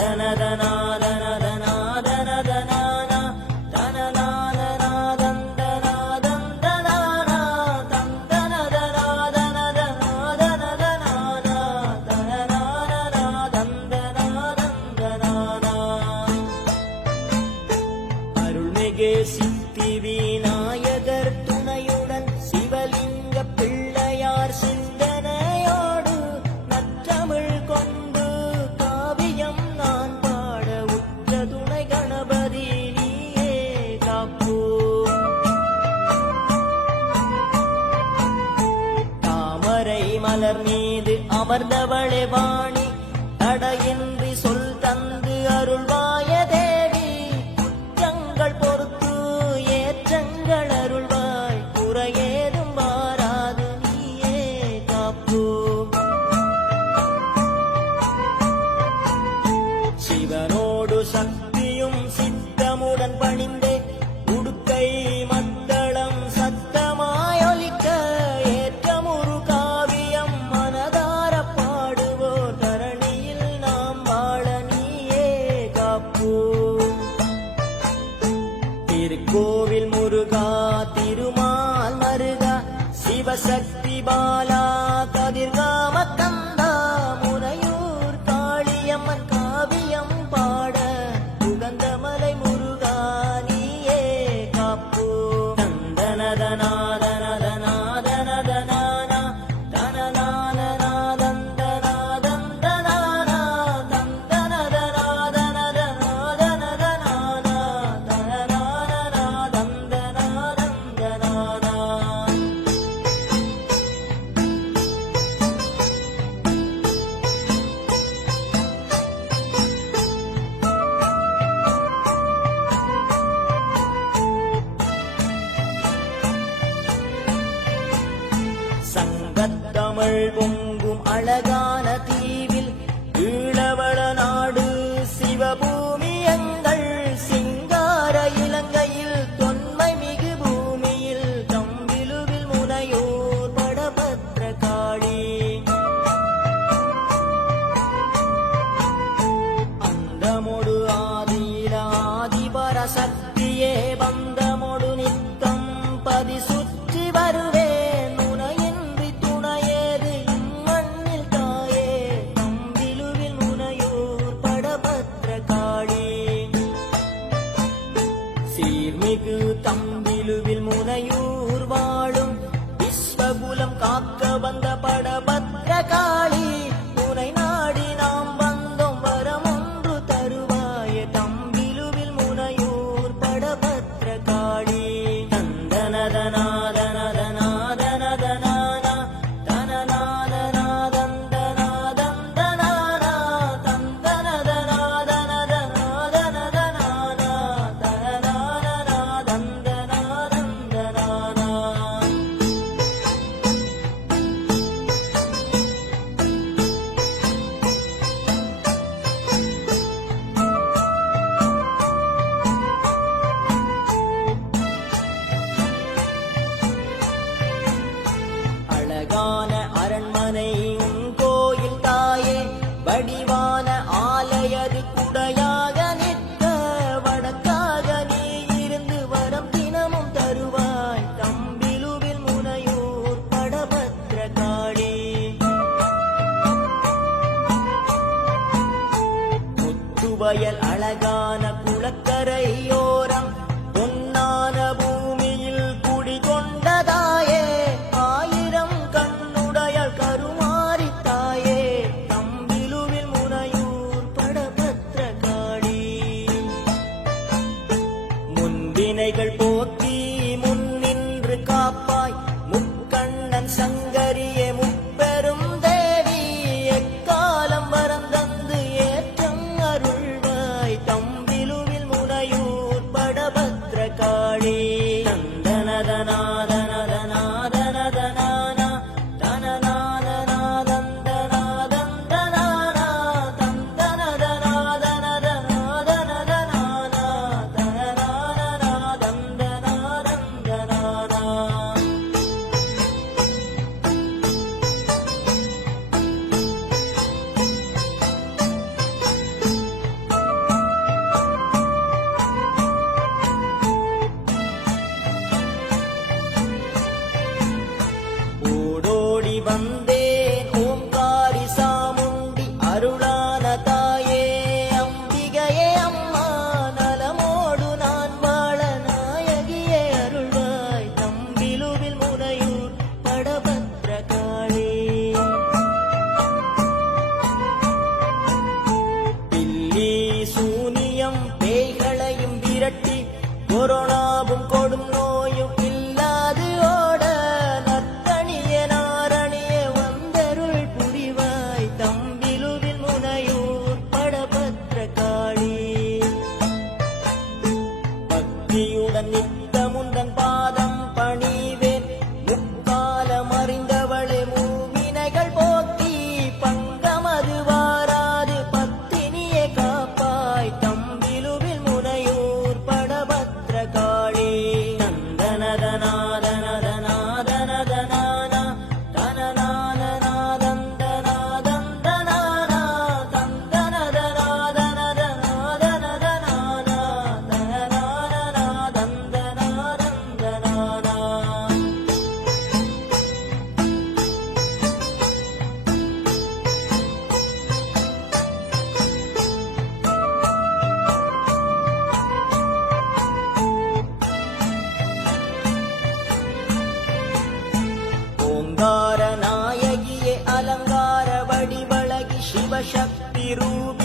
ಧನ ಧನಾ அமர்ந்தவளே வாணி தடையின்றி சொல் கோவில் முருகா திருமால் மருகா சிவசக்தி பாலா கதிர்காமக்கம் பூவயல் அழகான குளக்கரையோரம் பொன்னான பூ önemli. รูป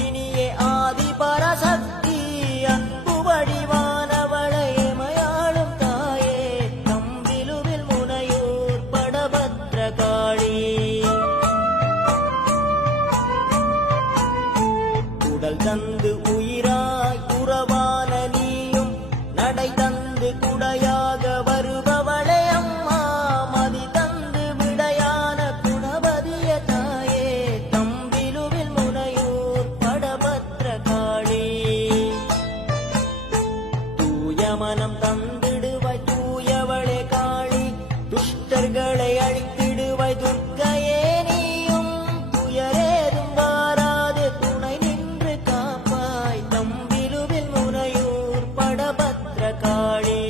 காளி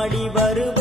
பாடி வருவ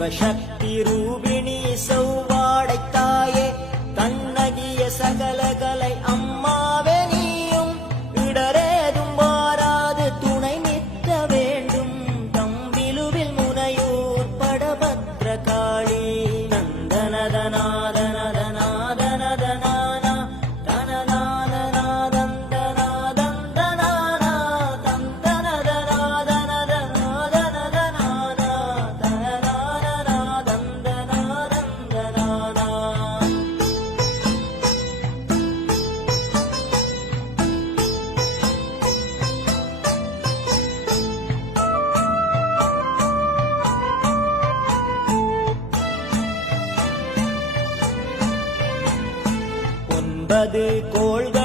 சிவசக்தி ரூபிணி சௌவாடை தாயே தன்னகிய சகலகலை அம்மா. ഒമ്പത് കോൾകൾ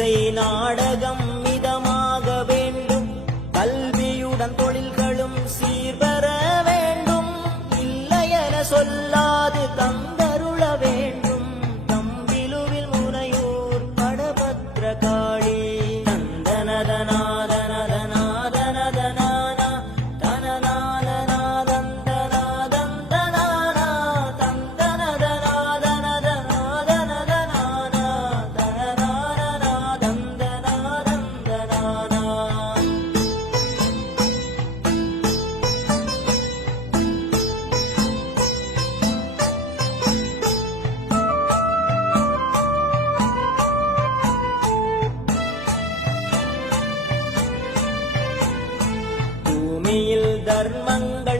இயலிசை நாடகம் mangga